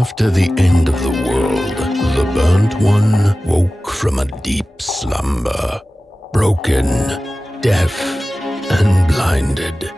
After the end of the world, the burnt one woke from a deep slumber, broken, deaf, and blinded.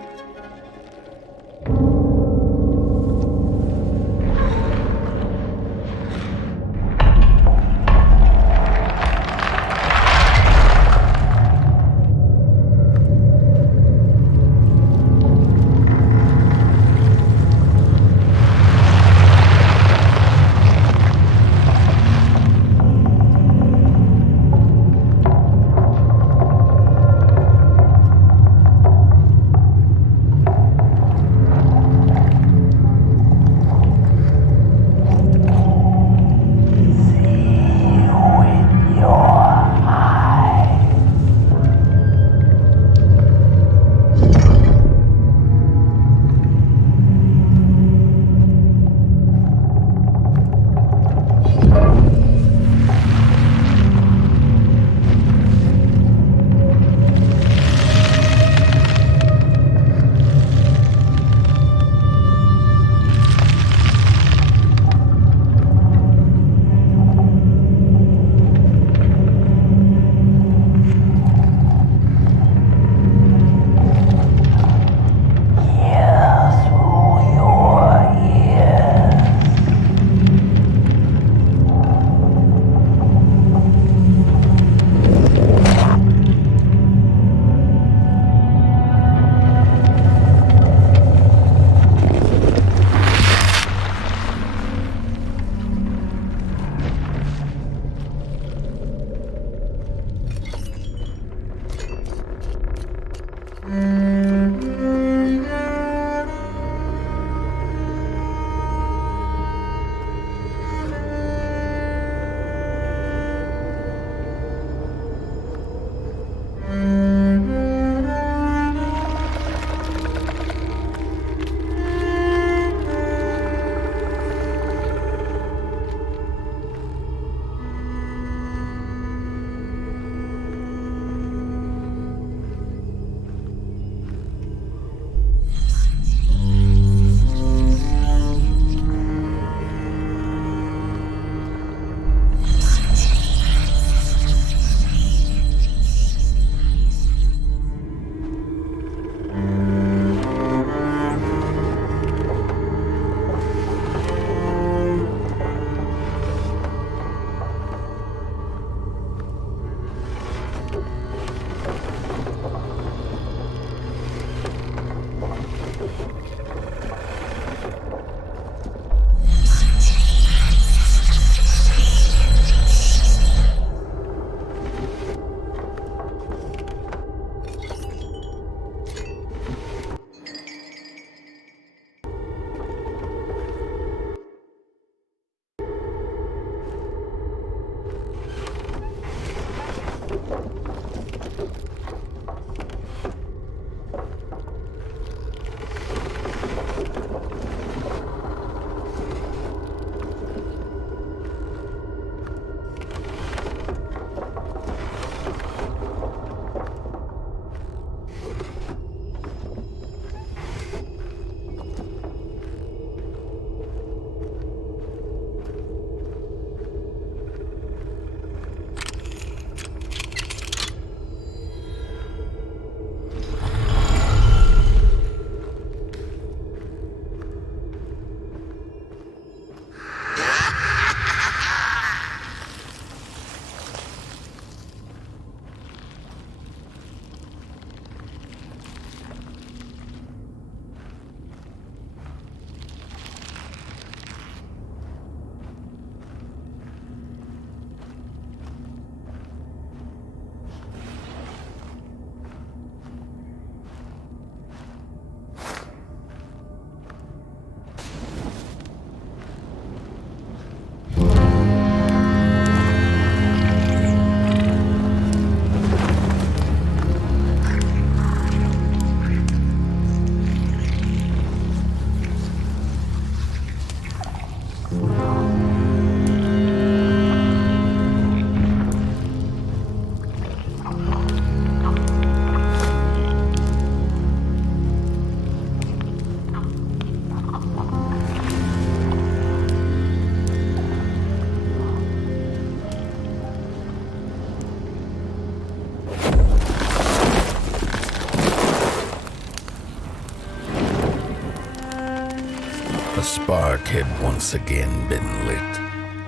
A spark had once again been lit.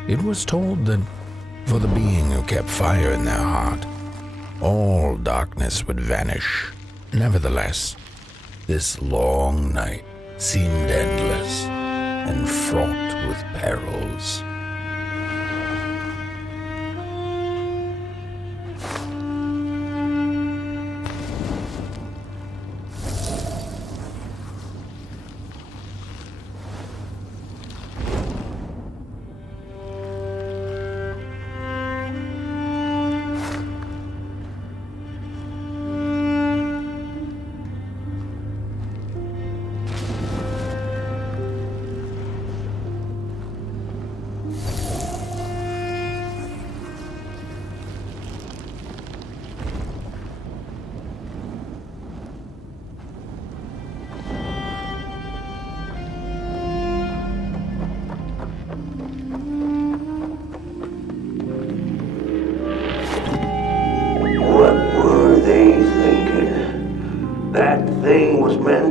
It was told that for the being who kept fire in their heart, all darkness would vanish. Nevertheless, this long night seemed endless and fraught with perils.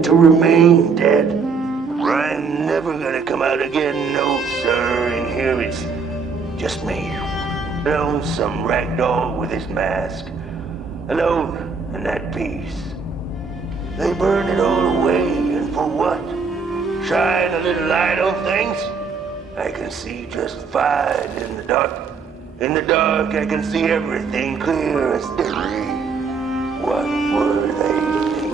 To remain dead. I'm never gonna come out again, no sir, and here it's just me. Lonesome ragdoll with his mask. Alone and at peace. They burn it all away, and for what? Shine a little light on things? I can see just fine in the dark. In the dark I can see everything clear as day. What were they thinking?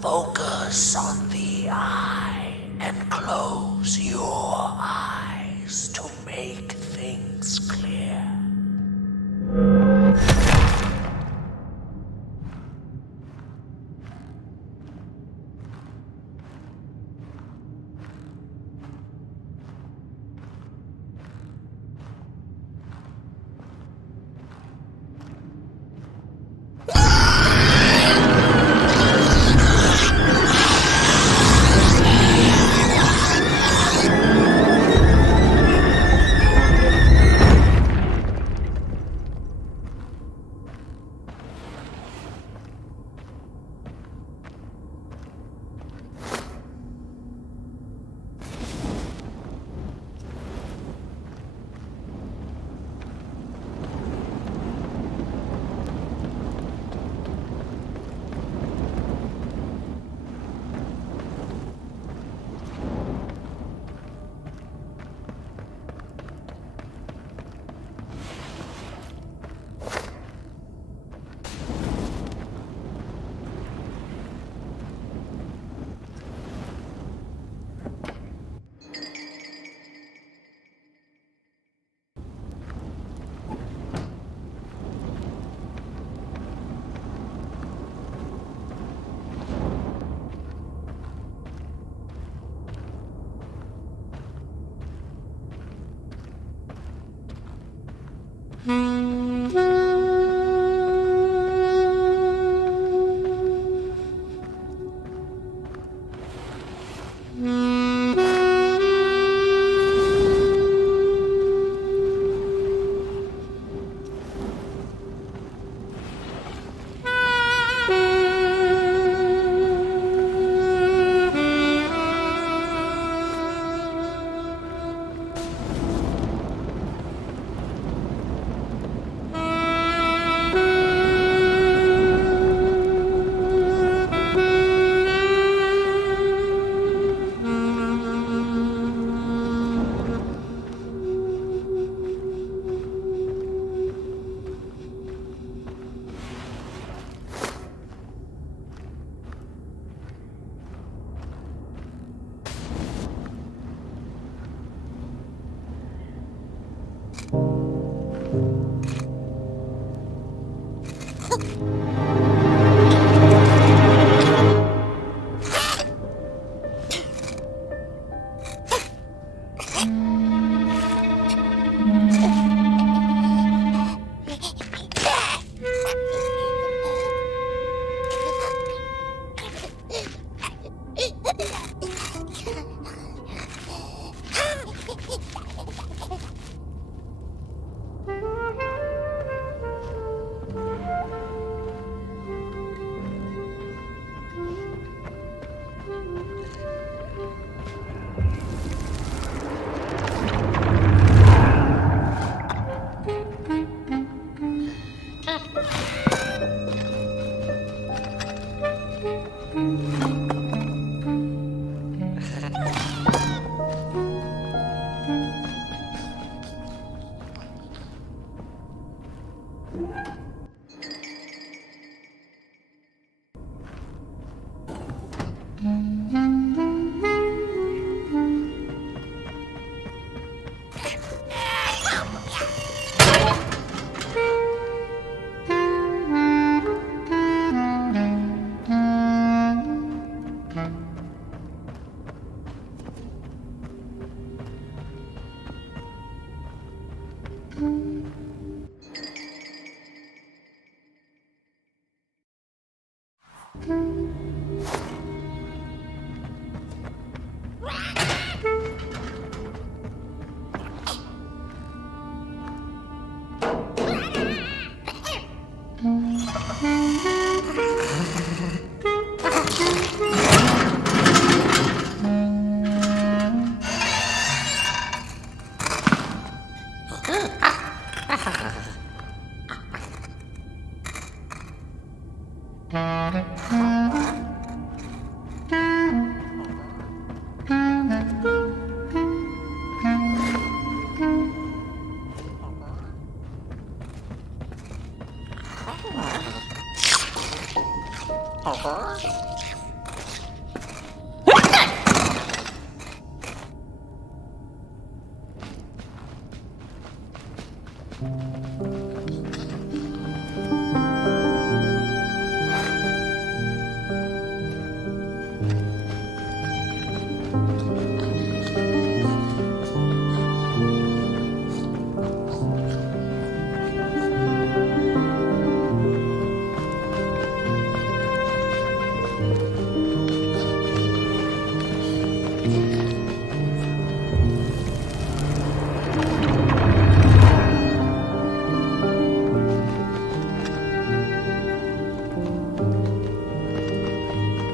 Focus on the eye and close your eyes to make things clear.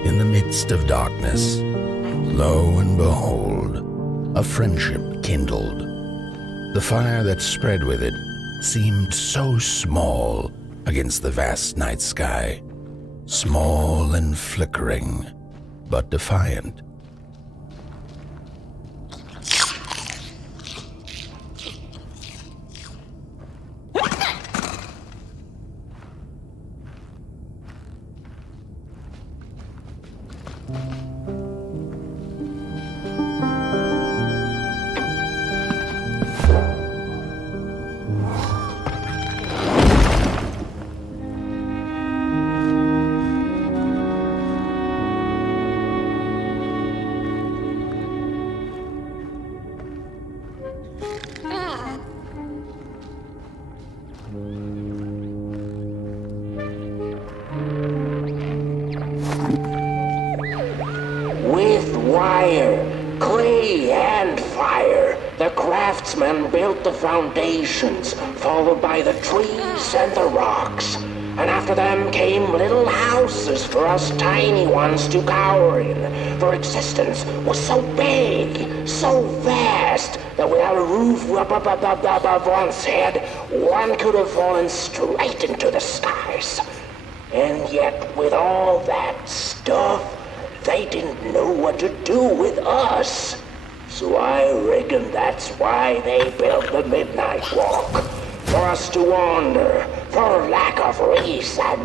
In the midst of darkness, lo and behold, a friendship kindled. The fire that spread with it seemed so small against the vast night sky, small and flickering, but defiant. With wire, clay, and fire, the craftsmen built the foundations, followed by the trees and the rocks. And after them came little houses for us tiny ones to cower in, for existence was so big, so vast, that without a roof above one's head, one could have fallen straight into the skies. And yet, with all that stuff, they didn't know what to do with us. So I reckon that's why they built the Midnight Walk. For us to wander, for lack of reason.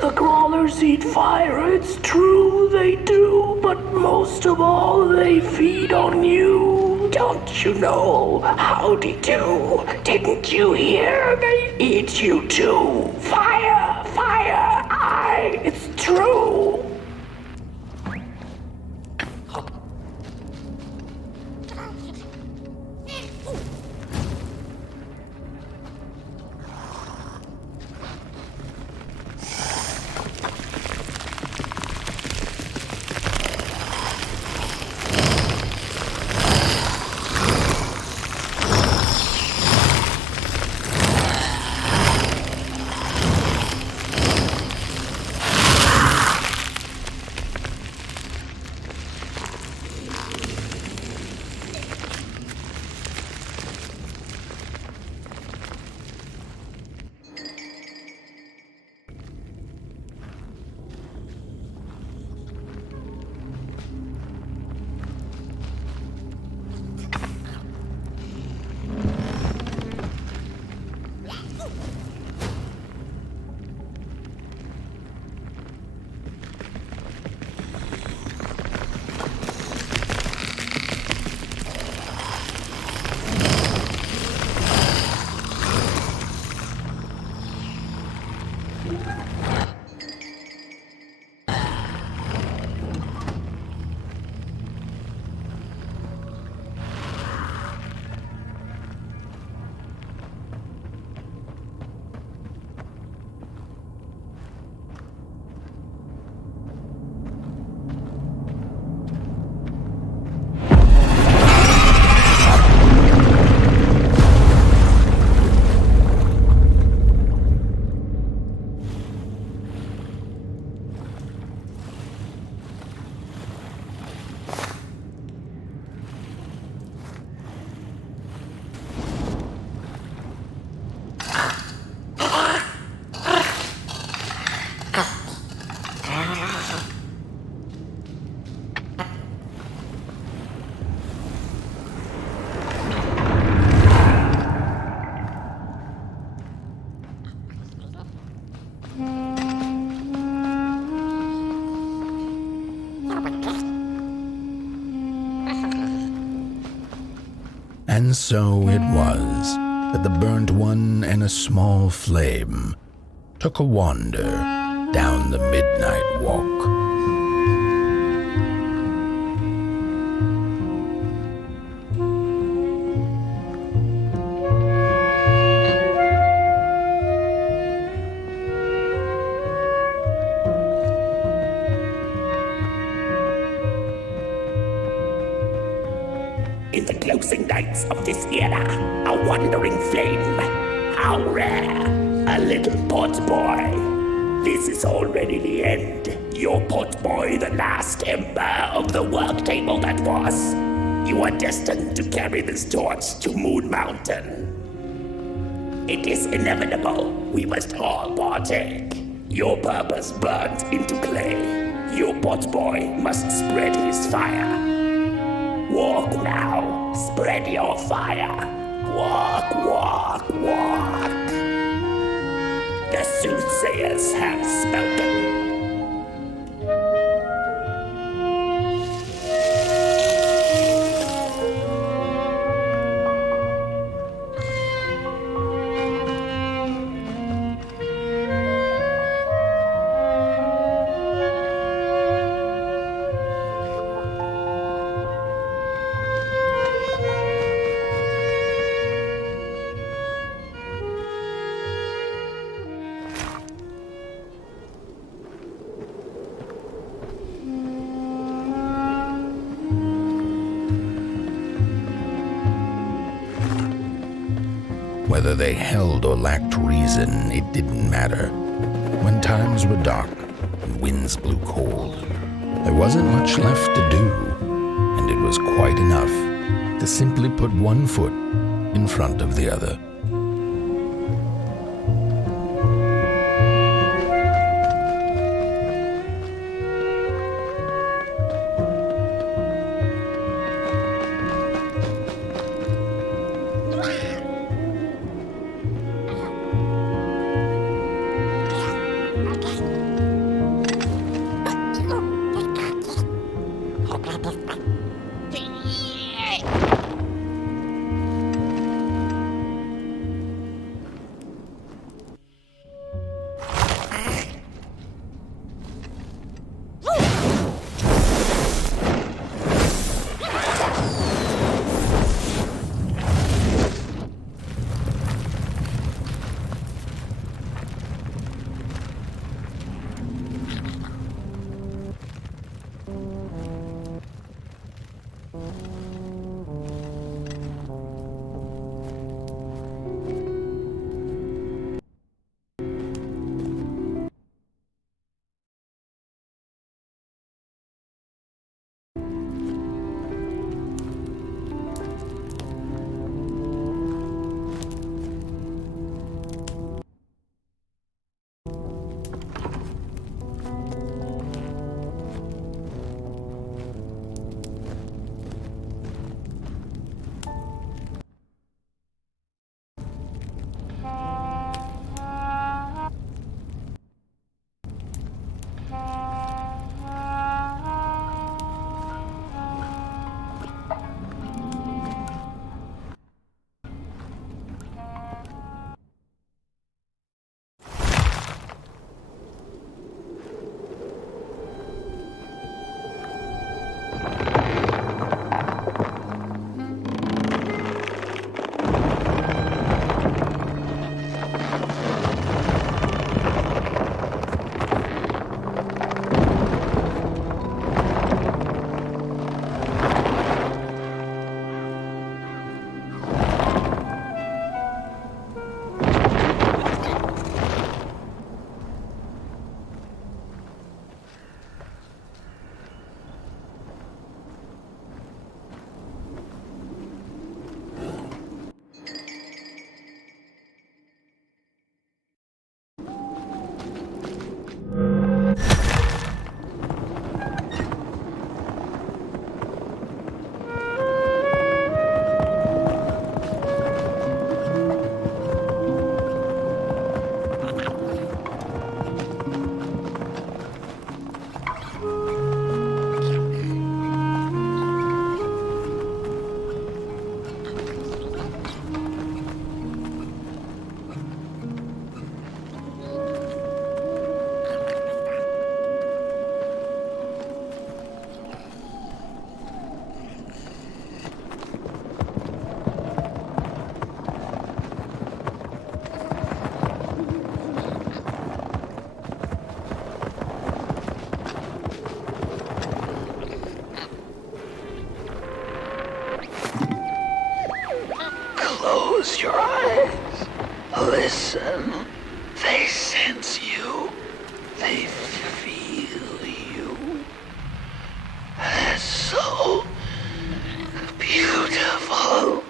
The crawlers eat fire, it's true they do, but most of all they feed on you. Don't you know? Howdy do. Didn't you hear? They eat you too. Fire, fire, aye, it's true. And so it was that the burnt one and a small flame took a wander down the Midnight Walk. In the closing nights of this era, a wandering flame. How rare, a little pot boy. This is already the end. Your pot boy, the last ember of the work table that was. You are destined to carry this torch to Moon Mountain. It is inevitable. We must all partake. Your purpose burnt into clay. Your pot boy must spread his fire. Walk now, spread your fire. Walk, walk, walk. The soothsayers have spoken. Whether they held or lacked reason, it didn't matter. When times were dark and winds blew cold, there wasn't much left to do, and it was quite enough to simply put one foot in front of the other. They sense you. They feel you. That's so beautiful.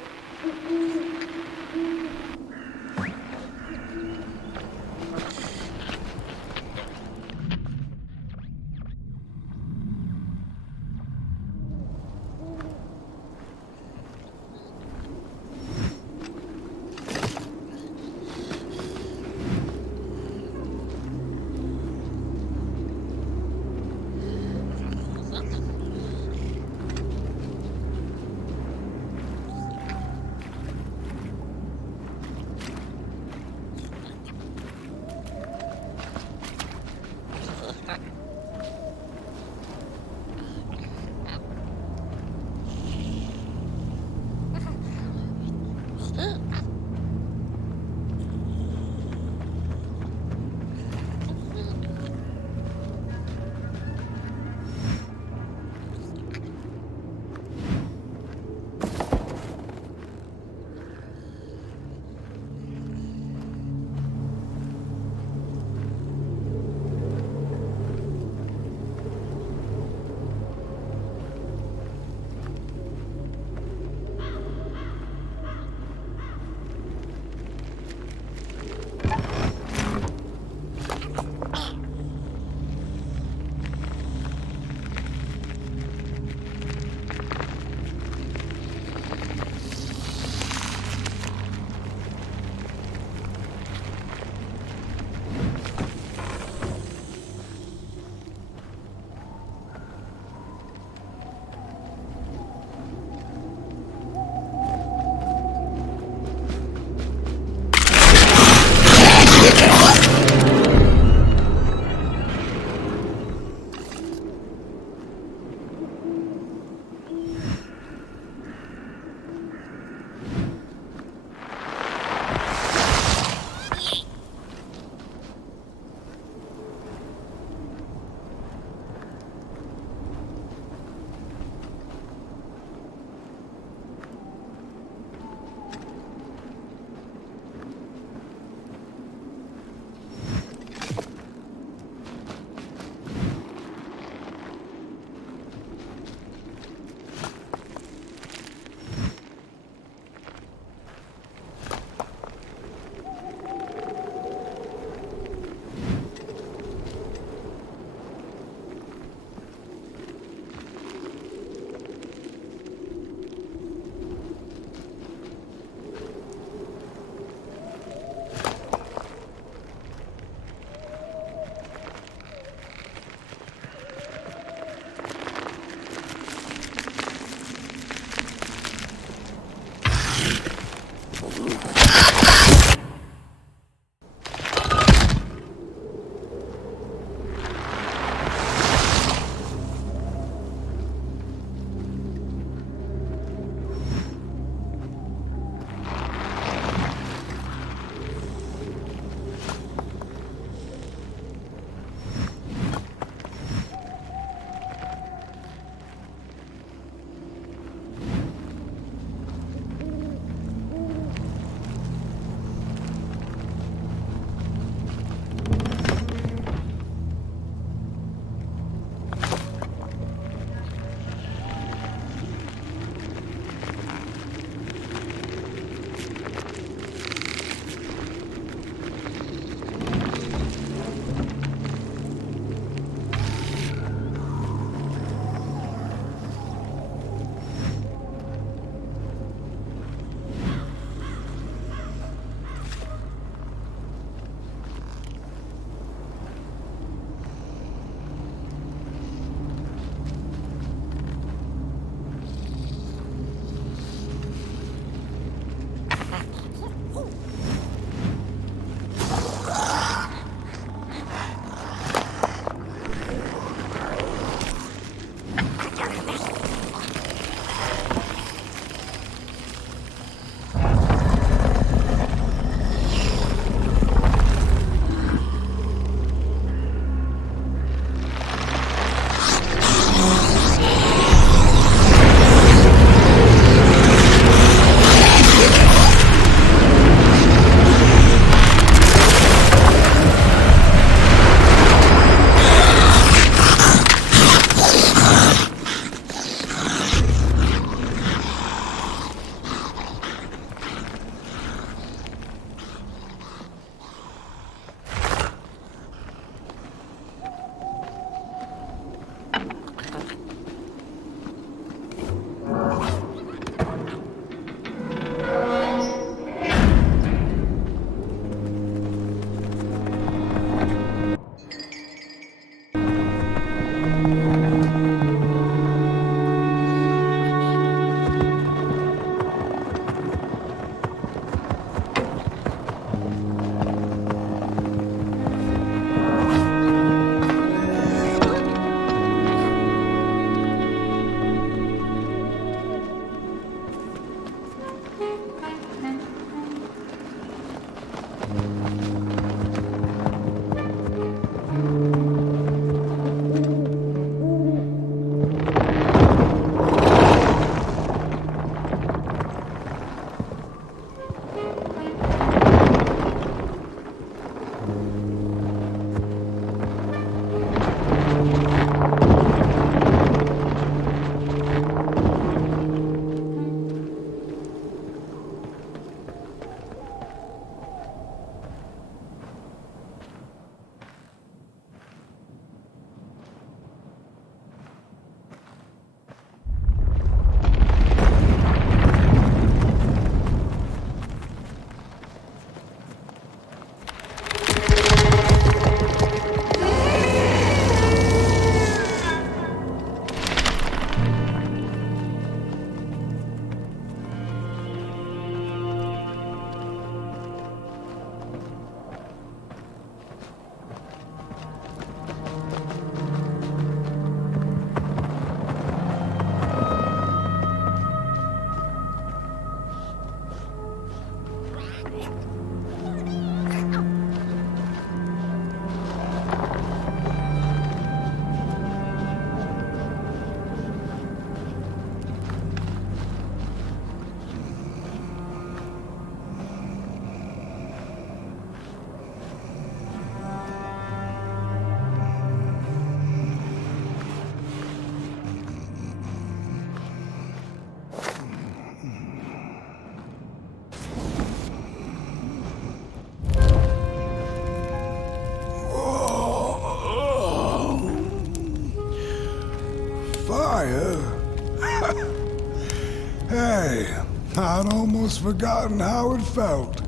almost forgotten how it felt.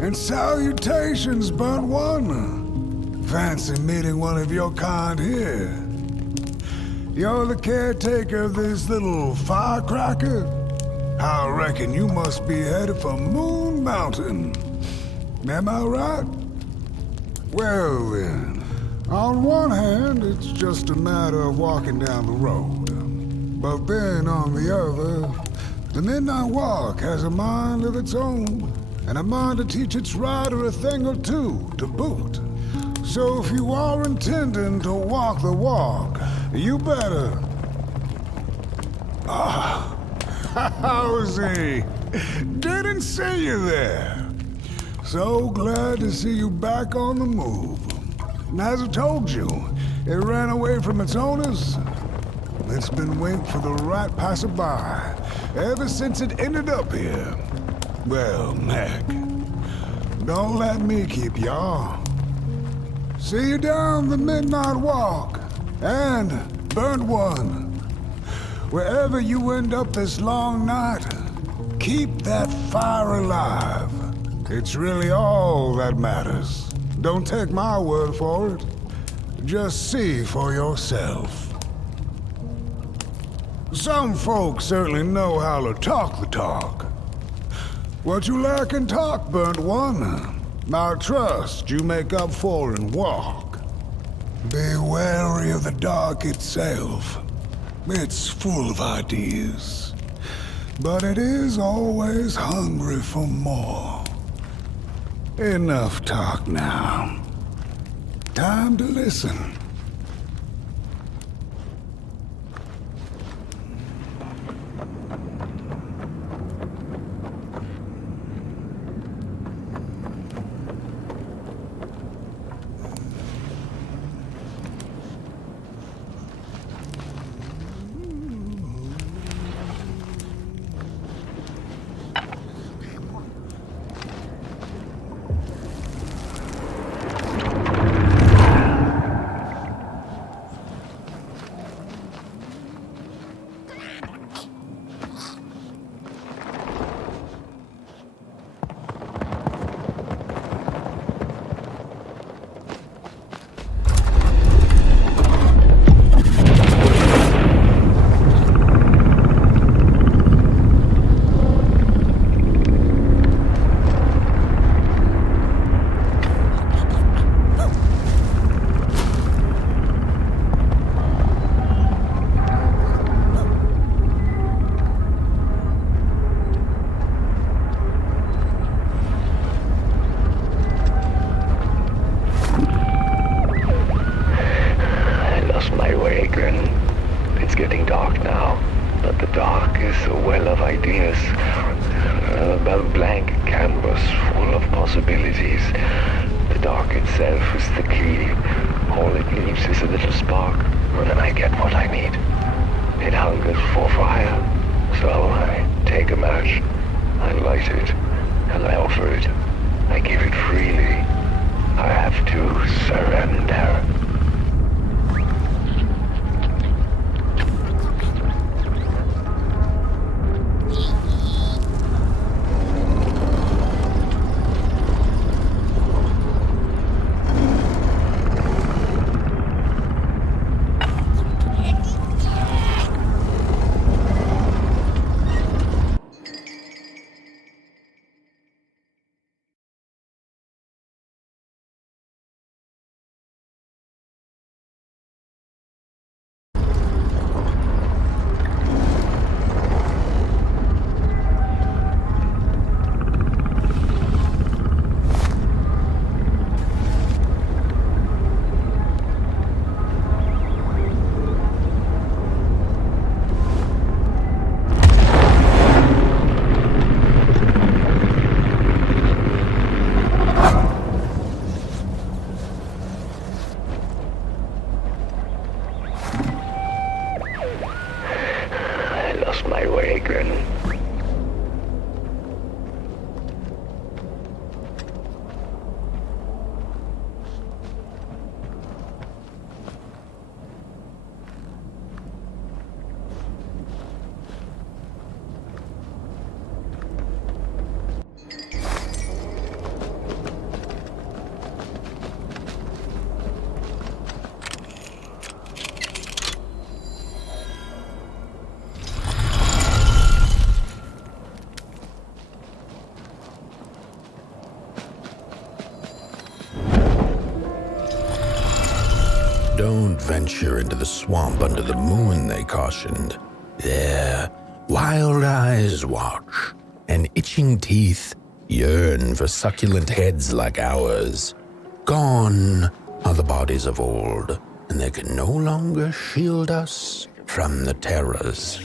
And salutations, Burnt One. Fancy meeting one of your kind here. You're the caretaker of this little firecracker? I reckon you must be headed for Moon Mountain. Am I right? Well then, on one hand, it's just a matter of walking down the road. But then on the other, the Midnight Walk has a mind of its own, and a mind to teach its rider a thing or two to boot. So if you are intending to walk the walk, you better... Ah, how's he? Didn't see you there. So glad to see you back on the move. And as I told you, it ran away from its owners. It's been waiting for the right passerby ever since it ended up here. Well, Mac, don't let me keep y'all. See you down the Midnight Walk, and Burnt One. Wherever you end up this long night, keep that fire alive. It's really all that matters. Don't take my word for it. Just see for yourself. Some folks certainly know how to talk the talk. What you lack in talk, Burnt One, I trust you make up for in walk. Be wary of the dark itself. It's full of ideas, but it is always hungry for more. Enough talk now. Time to listen. Possibilities. The dark itself is the key. All it needs is a little spark, and then I get what I need. It hungers for fire, so I take a match, I light it, and I offer it. I give it freely. I have to surrender. Don't venture into the swamp under the moon, they cautioned. There, wild eyes watch, and itching teeth yearn for succulent heads like ours. Gone are the bodies of old, and they can no longer shield us from the terrors.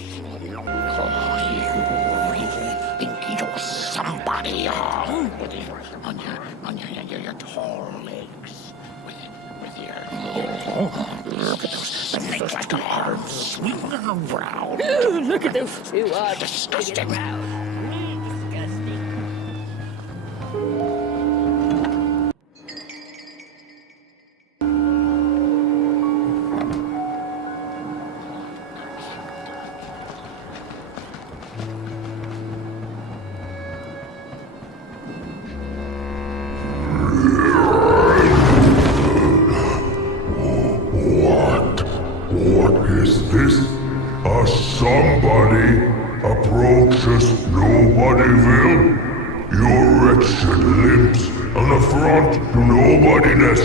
Somebody on your tall legs, with your look at those snake-like arms swinging around. Look at those two arms. Disgusting. Disgusting. What is this? A somebody approaches Nobodyville? Your wretched limbs, an affront to nobodiness.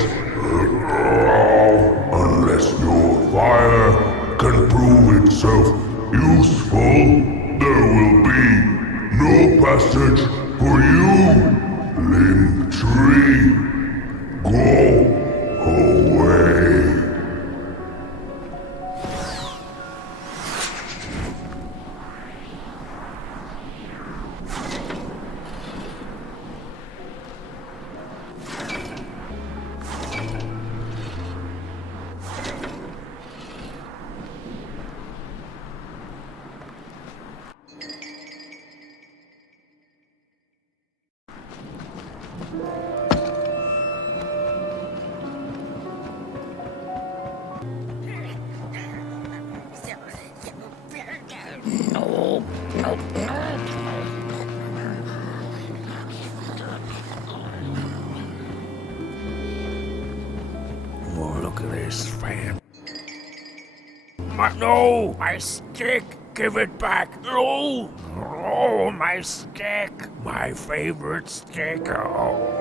Unless your fire can prove itself useful, there will be no passage for you, limb tree. Go away. Oh, look at this, fan. No! My stick! Give it back! No! Oh, my stick! My favorite stick! Oh.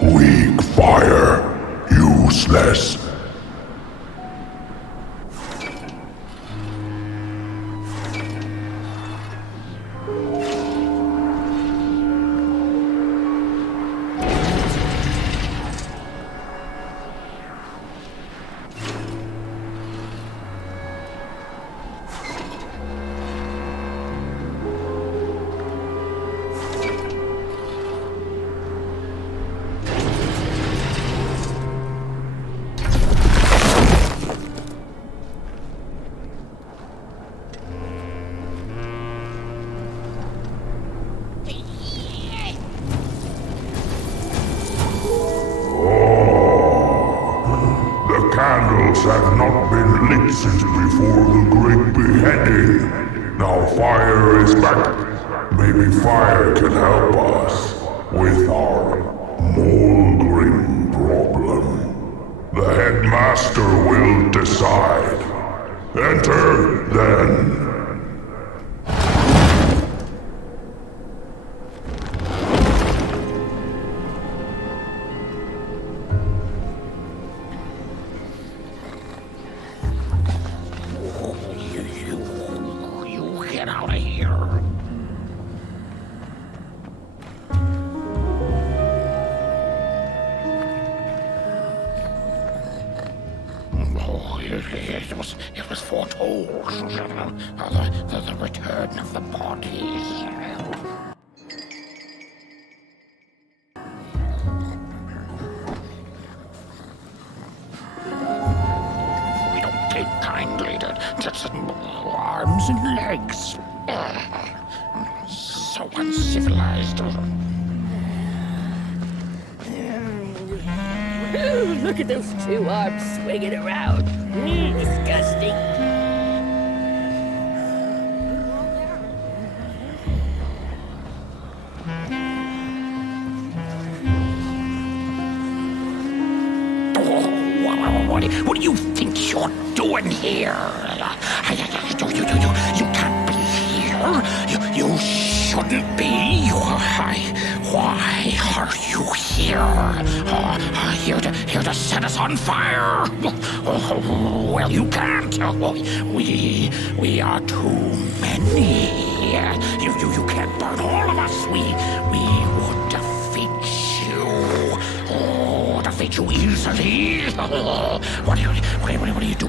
Weak fire, useless. Candles have not been lit since before the great beheading. Now fire is back. Maybe fire can help us with our moldering problem. The headmaster will decide. Enter, then. Get out of here. Oh, it was foretold. The return of the bodies. We don't take kindly to arms and legs. So uncivilized. Look at those two arms swinging around. Disgusting. What do you think you're doing here? You can't be here. You shouldn't be. Why are you here? Here to set us on fire? Well, you can't. We are too many. You can't burn all of us. We would defeat you. Defeat you easily. What do you do?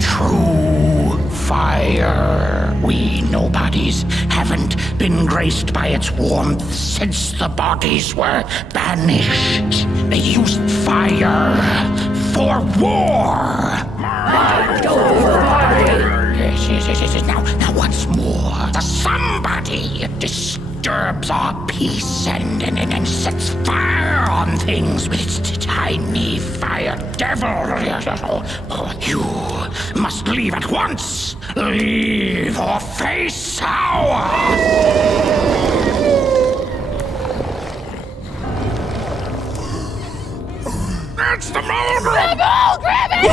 True fire. We nobodies haven't been graced by its warmth since the bodies were banished. They used fire for war. Yes. Now once more, somebody disturbs our peace and sets fire on things with its tiny fire devil. You must leave at once. Leave or face our... It's the mold! Grab it!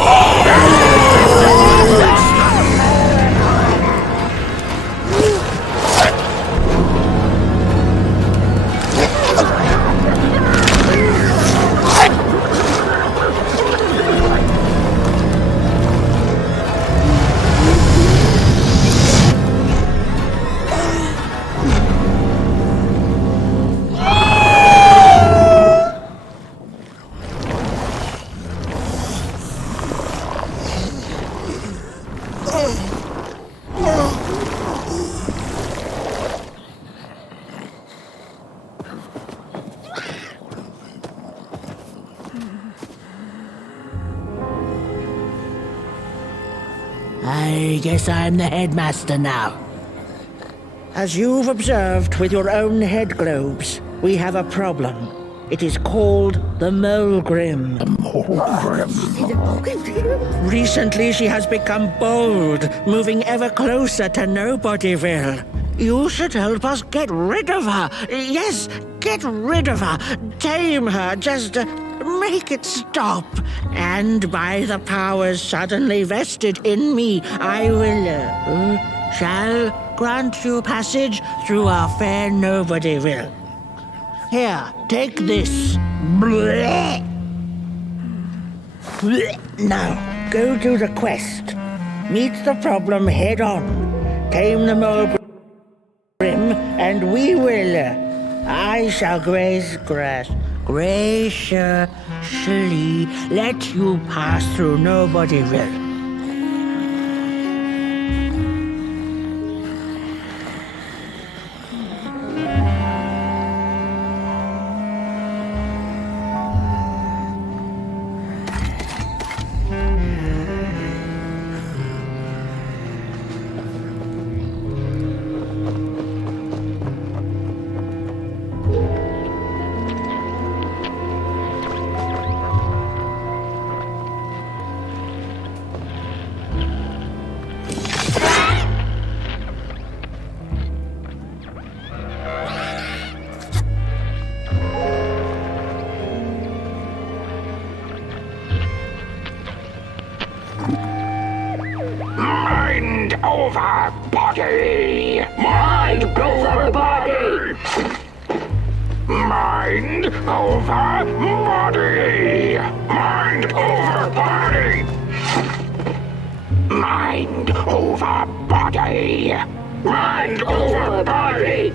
I guess I'm the headmaster now. As you've observed with your own head globes, we have a problem. It is called the Molgrim. The Molgrim? Recently she has become bold, moving ever closer to Nobodyville. You should help us get rid of her. Yes, get rid of her. Tame her, just make it stop. And by the powers suddenly vested in me, I will, shall grant you passage through our fair Nobodyville. Here, take this. Blech. Blech. Now, go do the quest. Meet the problem head on. Tame the Molgrim, and we will. I shall graciously let you pass through Nobodyville. Mind over body! Mind over body! Mind over body! Mind over body! Mind over body! Mind over body!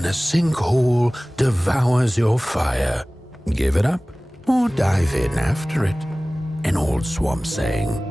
when a sinkhole devours your fire. Give it up or dive in after it. An old swamp saying.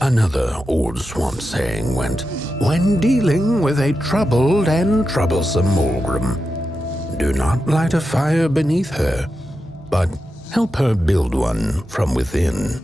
Another old swamp saying went, when dealing with a troubled and troublesome Mulgrim, do not light a fire beneath her, but help her build one from within.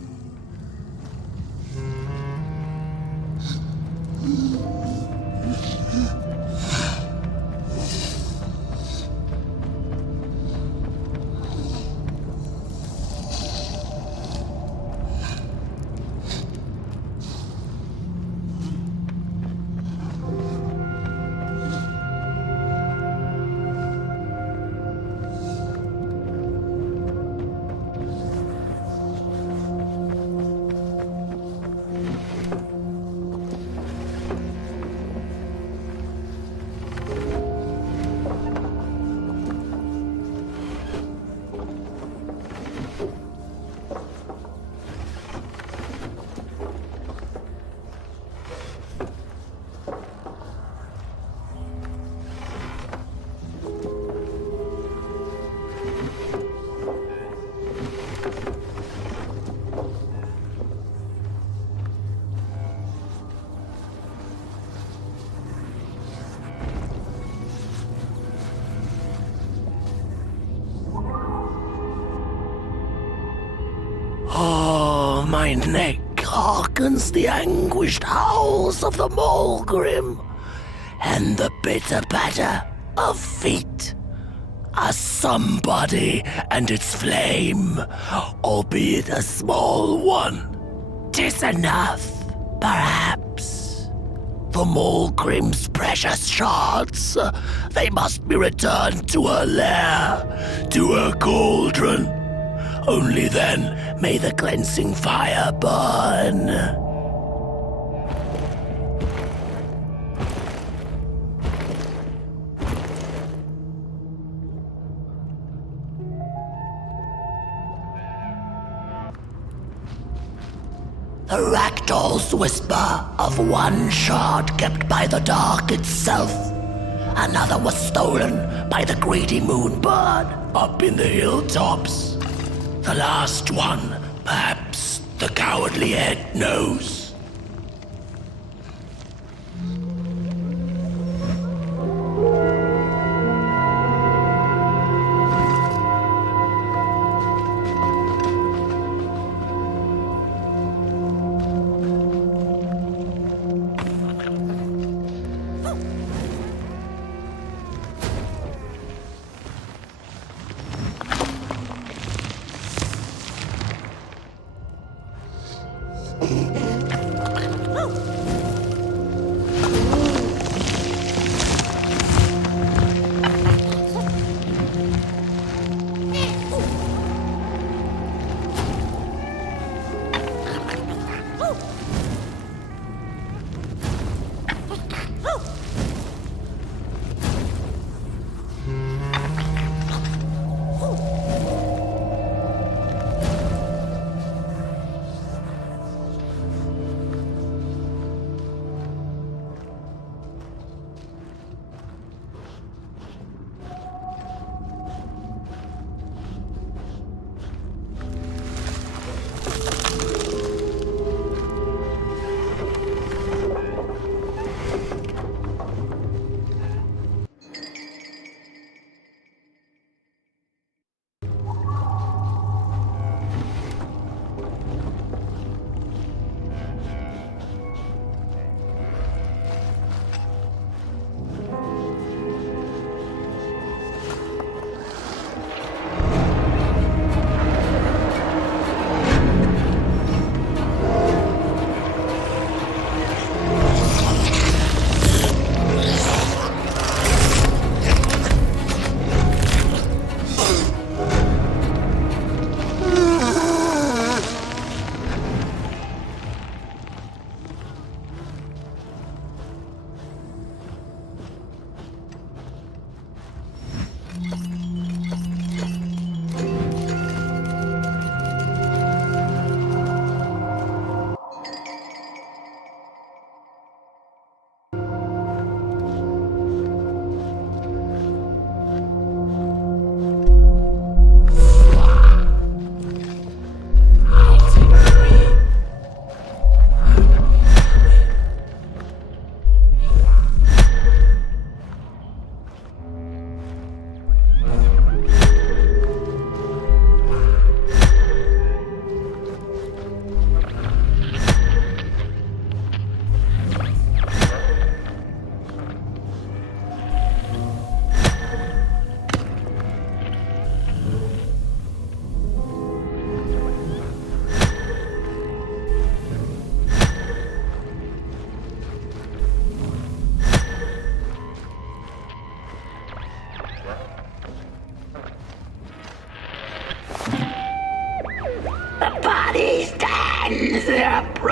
Oh, my neck hearkens the anguished howls of the Mulgrim, and the bitter patter of feet. A somebody and its flame, albeit a small one. 'Tis enough, perhaps. The Mulgrim's precious shards, they must be returned to her lair, to her cauldron. Only then may the cleansing fire burn. The ragdoll's whisper of one shard kept by the dark itself. Another was stolen by the greedy moonbird up in the hilltops. The last one, perhaps the cowardly head knows.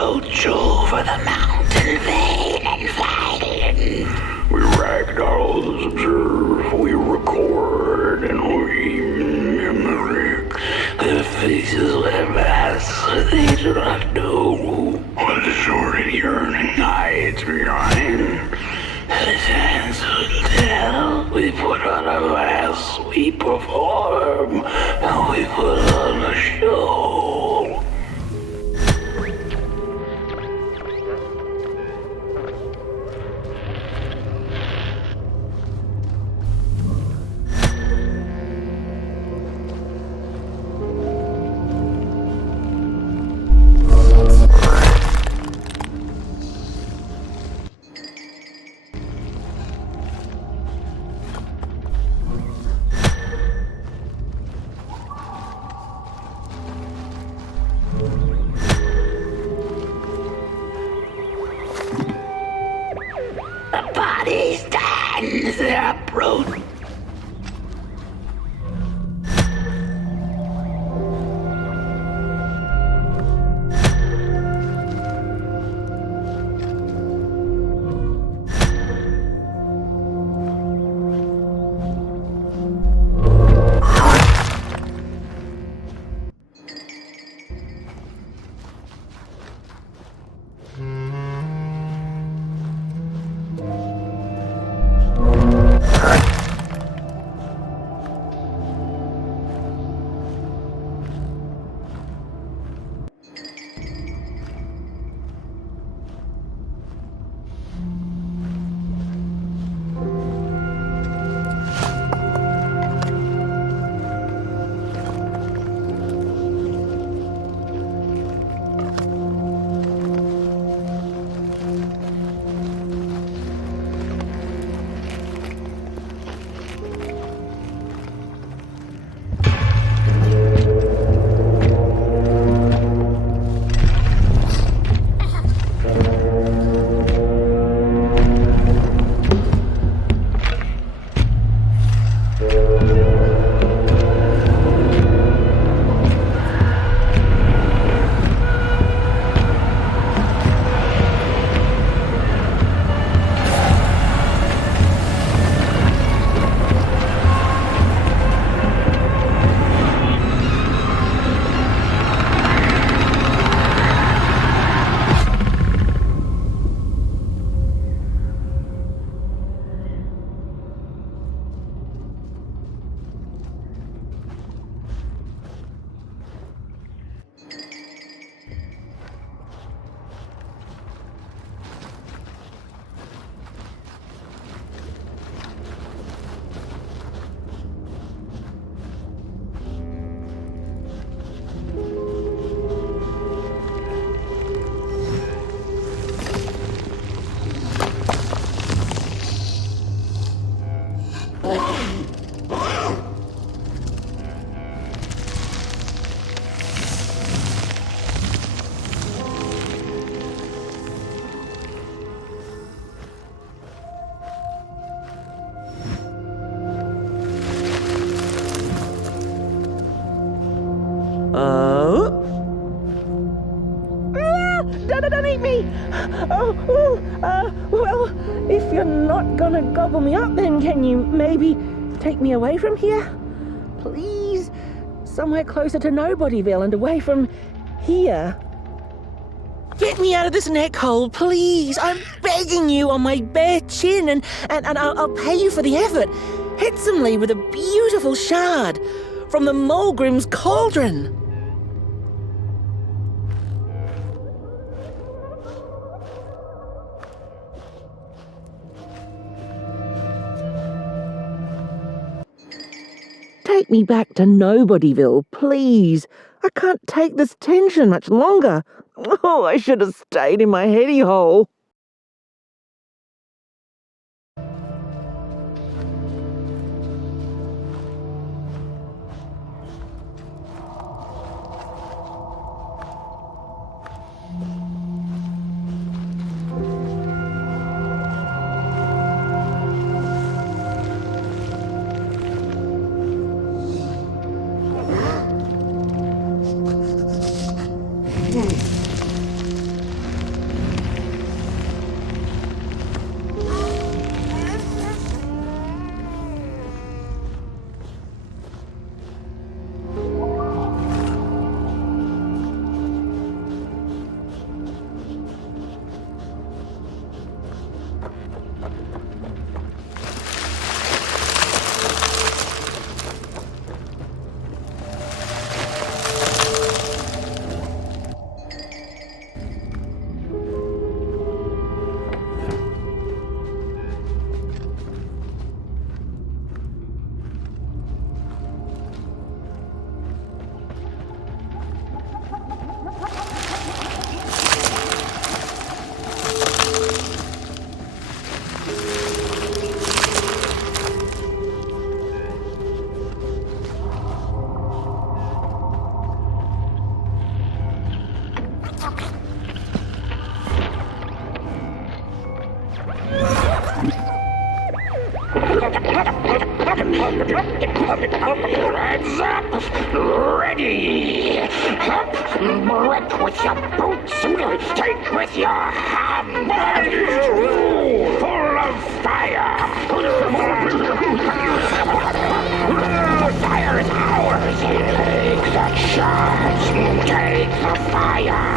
approach over the mountain vein and fighting. We ragdolls observe, we record, and we mimic. Their faces wear masks they do not know what the short and yearning hides behind. His hands will tell. We put on a mask, we perform, and we put on a show. The body stands their approach. Don't eat me! Well, if you're not gonna gobble me up, then can you maybe take me away from here? Please? Somewhere closer to Nobodyville and away from here. Get me out of this neck hole, please! I'm begging you on my bare chin, and I'll pay you for the effort. Handsomely with a beautiful shard from the Mulgrim's cauldron. Take me back to Nobodyville, please. I can't take this tension much longer. Oh, I should have stayed in my heady hole. Heads up! Ready! Up! Break with your boots! Take with your hands! Full of fire! The fire is ours! Take the charge! Take the fire!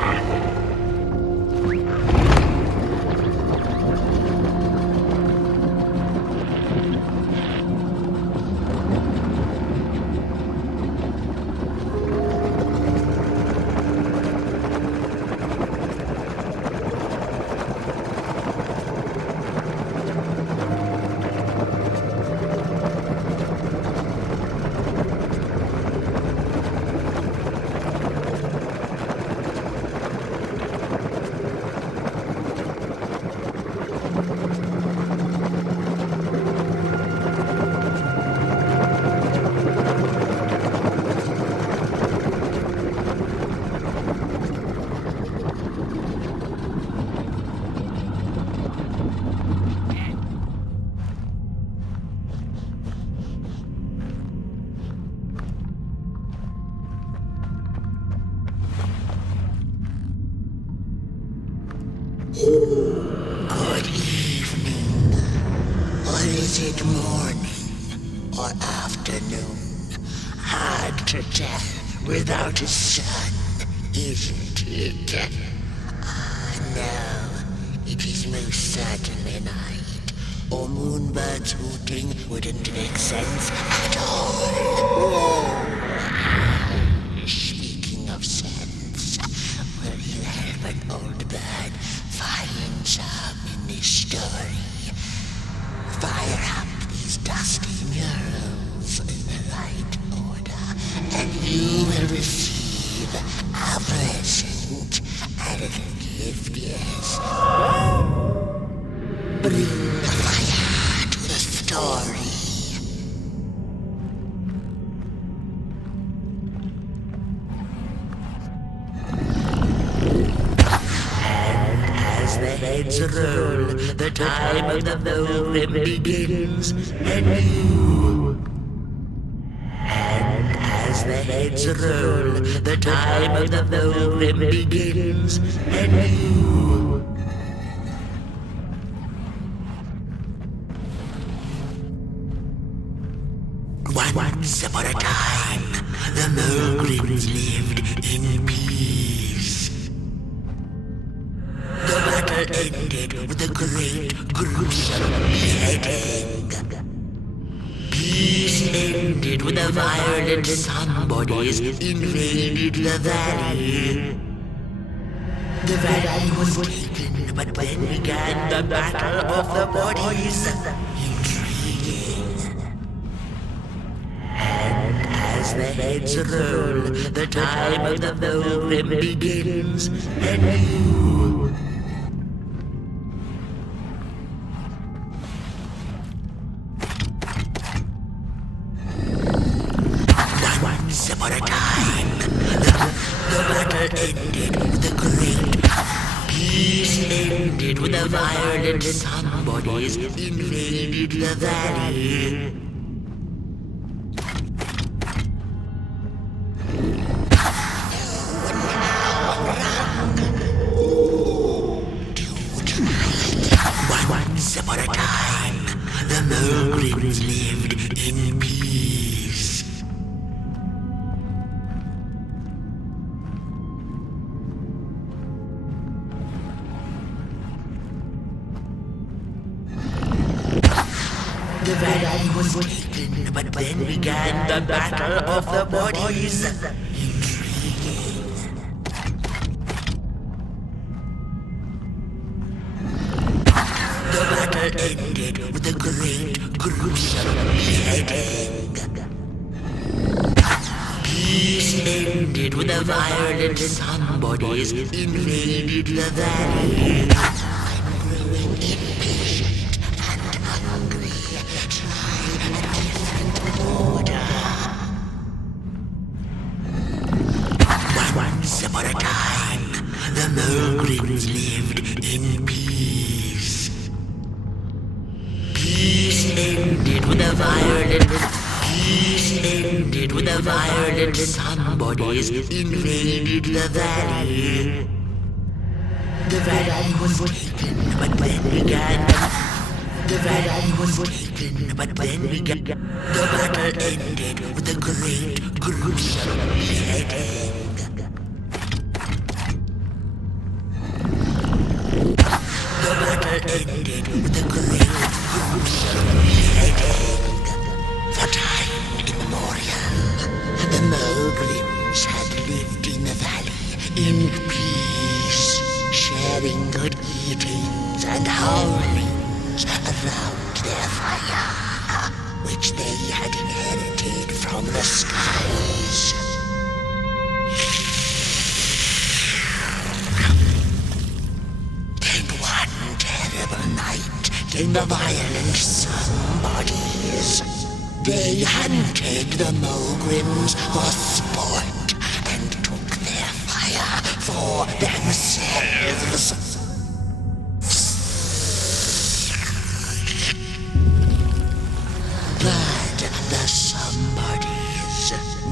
Good evening. Or is it morning or afternoon? Hard to tell without a sun, isn't it? No, it is most certainly night. Or moonbirds hooting wouldn't make sense at all. Speaking of sense, will you help an old bird find some in this story? Fire up these dusty murals in the right order, and you will receive a present, a little gift, yes. Bring the fire to the story. The heads roll, the time of the movement begins anew. And as the heads roll, the time of the movement begins anew. Once upon a time, the Mulgrins lived in peace. The battle ended with a great, gruesome beheading. Peace ended when the violent sun bodies invaded the valley. The valley was taken, but then began the battle of the bodies. Intriguing. And as the heads roll, the time of the movement begins anew. Once upon a time, the battle ended with a great peace ended when the violent sun bodies invaded the valley. Once upon a time, the Mulgrins lived in peace. The valley was taken, but then began the battle of the bodies. Intriguing. The battle ended with a great, gruesome beheading. Peace ended when the violent sun bodies invaded the valley. I'm growing impatient and hungry. Try a different order. Once upon a time, the Mulgrins lived in peace. Peace ended when the violent peace ended when the violent somebodies invaded the valley. The valley was taken, but then began. The valley was taken, but then began. The battle ended with a great, gruesome beheading. The battle ended with a great, gruesome beheading. For time immemorial, the Mogrims had lived in the valley in peace, sharing good eatings and howlings around their fire, which they had inherited from the skies. Then one terrible night came the violent somebodies. They hunted the Mogrims for sport and took their fire for themselves. But the somebodies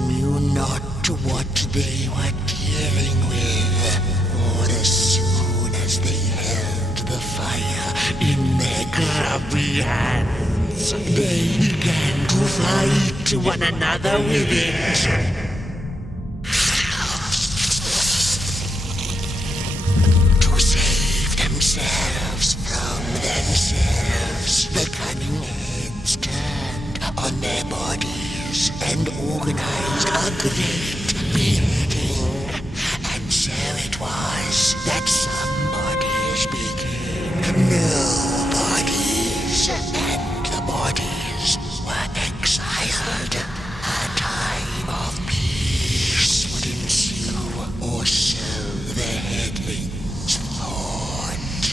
knew not what they were dealing with, for as soon as they held the fire in their grubby hands, they began to fight one another with it. To save themselves from themselves, the cunning heads turned on their bodies and organized a great beheading. And so it was that somebodies became nobodies, and the bodies were exiled. A time of peace would ensue, or so the headlings thought.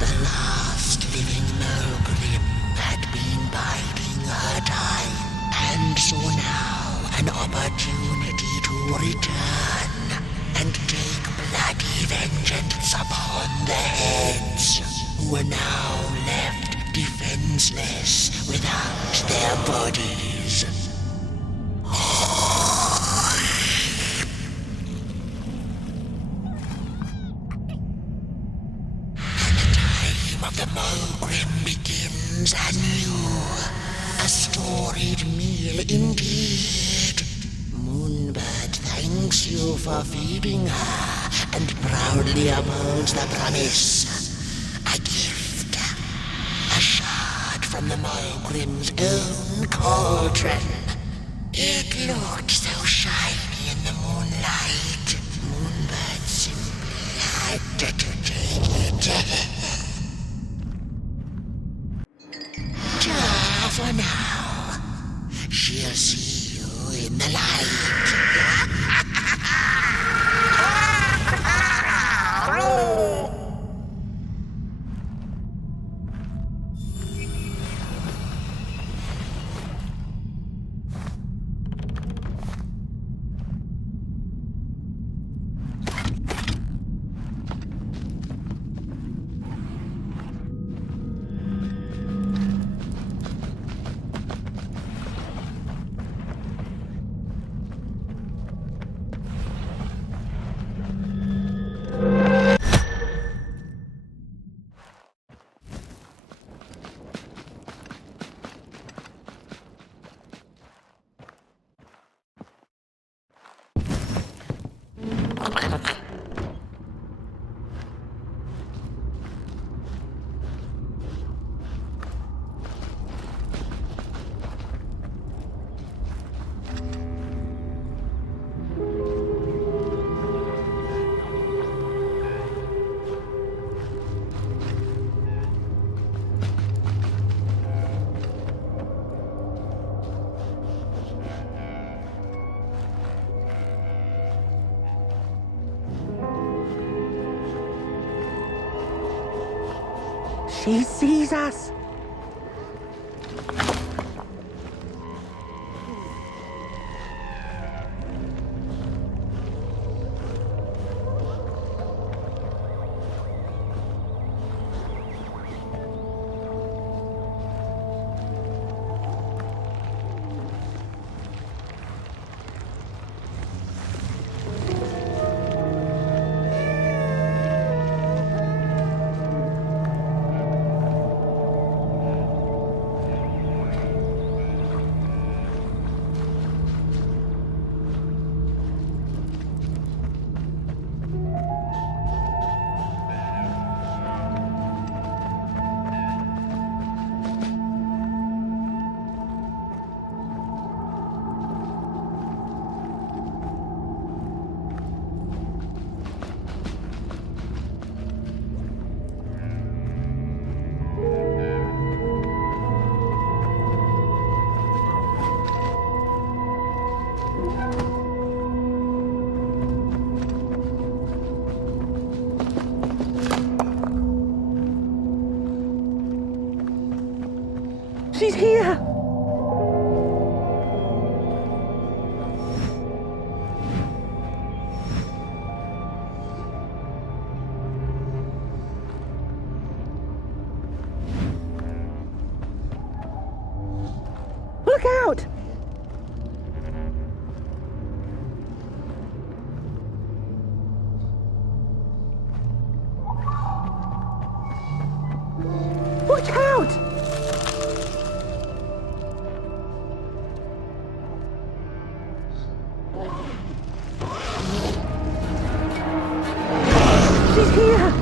The last living Mogrim had been biding her time, and saw now an opportunity to return and take bloody vengeance upon the heads, who were now left defenseless without their bodies. Of the Mogrim begins anew, a storied meal indeed. Moonbird thanks you for feeding her, and proudly upholds the promise. A gift, a shard from the Mogrim's own cauldron. It looked so shiny in the moonlight. Moonbird simply had to take it. For now, she'll see you in the light. She sees us. She's here! Look out! Watch out! She's here!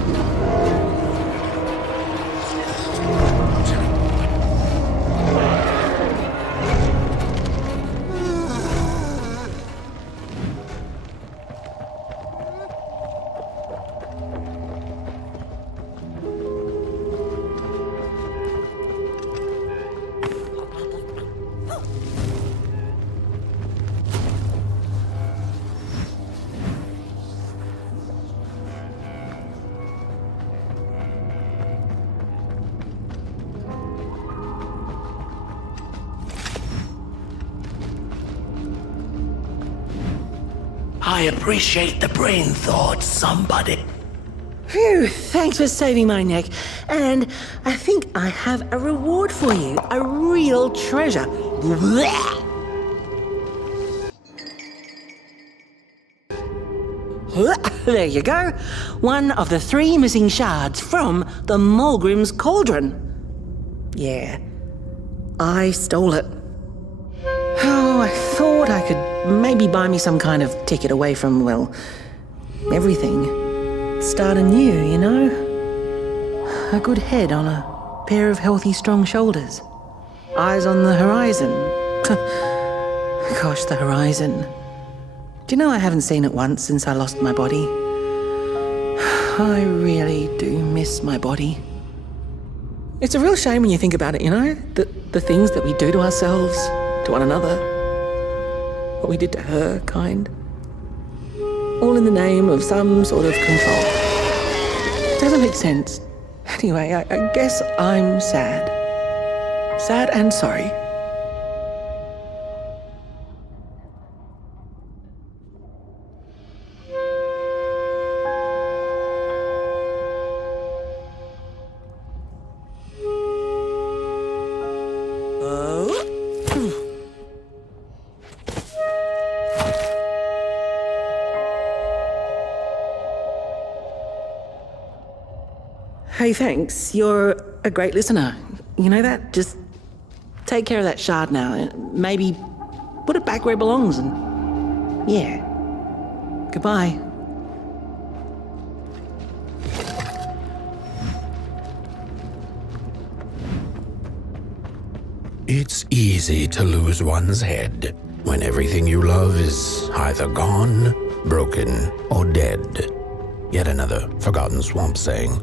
I appreciate the brain thought, somebody. Phew, thanks for saving my neck. And I think I have a reward for you. A real treasure. There you go. One of the 3 missing shards from the Mulgrim's Cauldron. Yeah, I stole it. Oh, I thought I could maybe buy me some kind of ticket away from, well, everything. Start anew, you know? A good head on a pair of healthy, strong shoulders. Eyes on the horizon. Gosh, the horizon. Do you know I haven't seen it once since I lost my body? I really do miss my body. It's a real shame when you think about it, you know? The things that we do to ourselves, to one another. What we did to her, kind. All in the name of some sort of control. It doesn't make sense. Anyway, I guess I'm sad. Sad and sorry. Hey, thanks. You're a great listener. You know that? Just take care of that shard now. Maybe put it back where it belongs and... yeah. Goodbye. It's easy to lose one's head when everything you love is either gone, broken, or dead. Yet another forgotten swamp saying.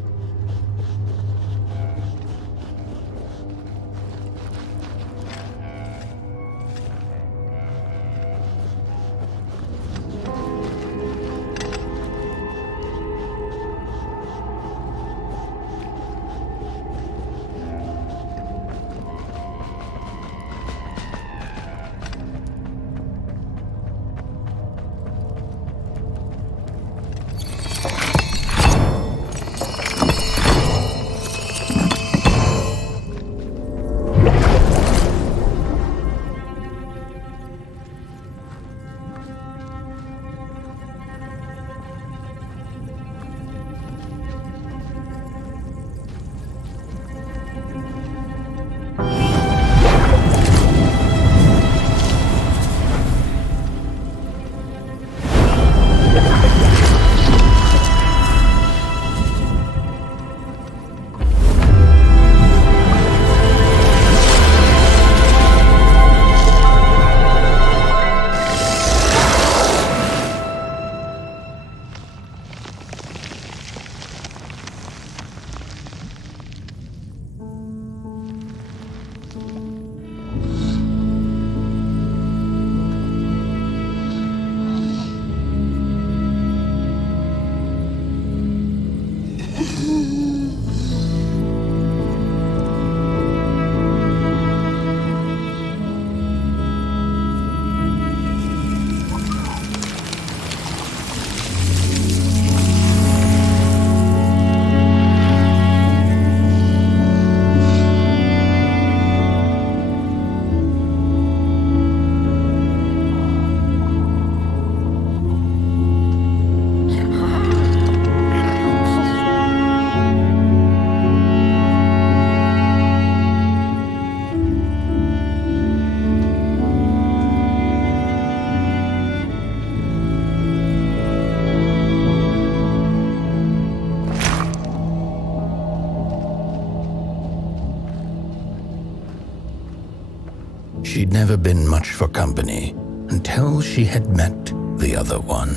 She'd never been much for company until she had met the other one.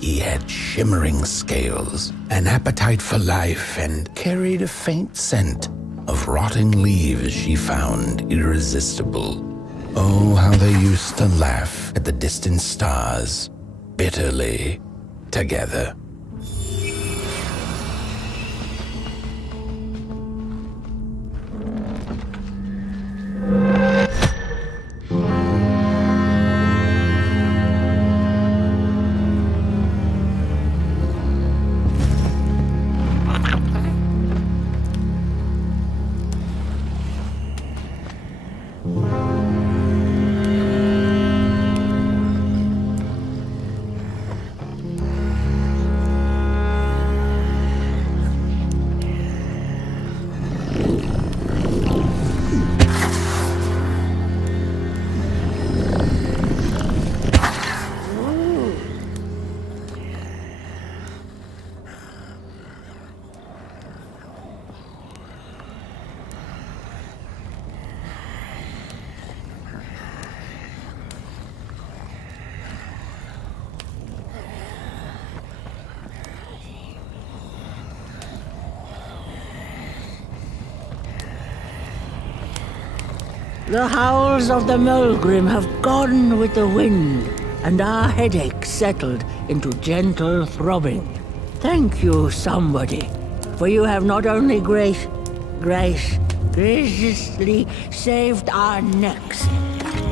He had shimmering scales, an appetite for life, and carried a faint scent of rotting leaves she found irresistible. Oh, how they used to laugh at the distant stars, bitterly, together. The howls of the Mulgrim have gone with the wind, and our headache settled into gentle throbbing. Thank you, somebody, for you have not only graciously saved our necks,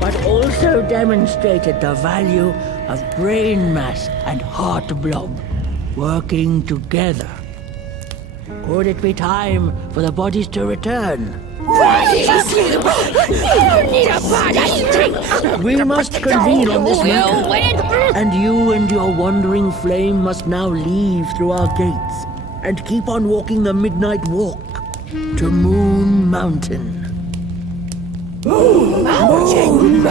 but also demonstrated the value of brain mass and heart blob working together. Could it be time for the bodies to return? We must convene on this matter, and you and your wandering flame must now leave through our gates and keep on walking the Midnight Walk to Moon Mountain. Mountain!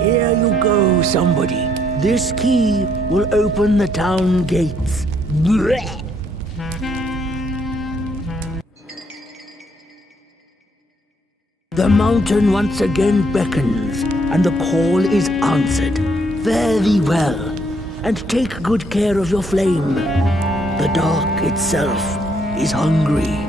Here you go, somebody. This key will open the town gates. The mountain once again beckons, and the call is answered. Fare thee well, and take good care of your flame. The dark itself is hungry.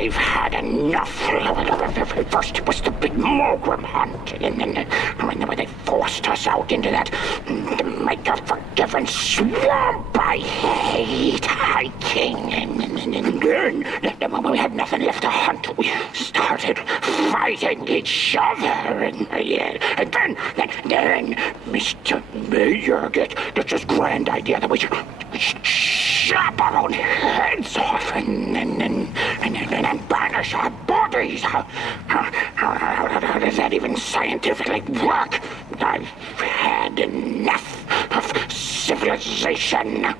I've had enough. First it was the big Mulgrim hunt, and then when they forced us out into that make-a-forgiven swamp. I hate hiking. And then, when we had nothing left to hunt, we started fighting each other. And then Mr. Mayor gets this grand idea that we should chop our own heads off and banish our bodies. How does that even scientifically work? I've had enough of civilization.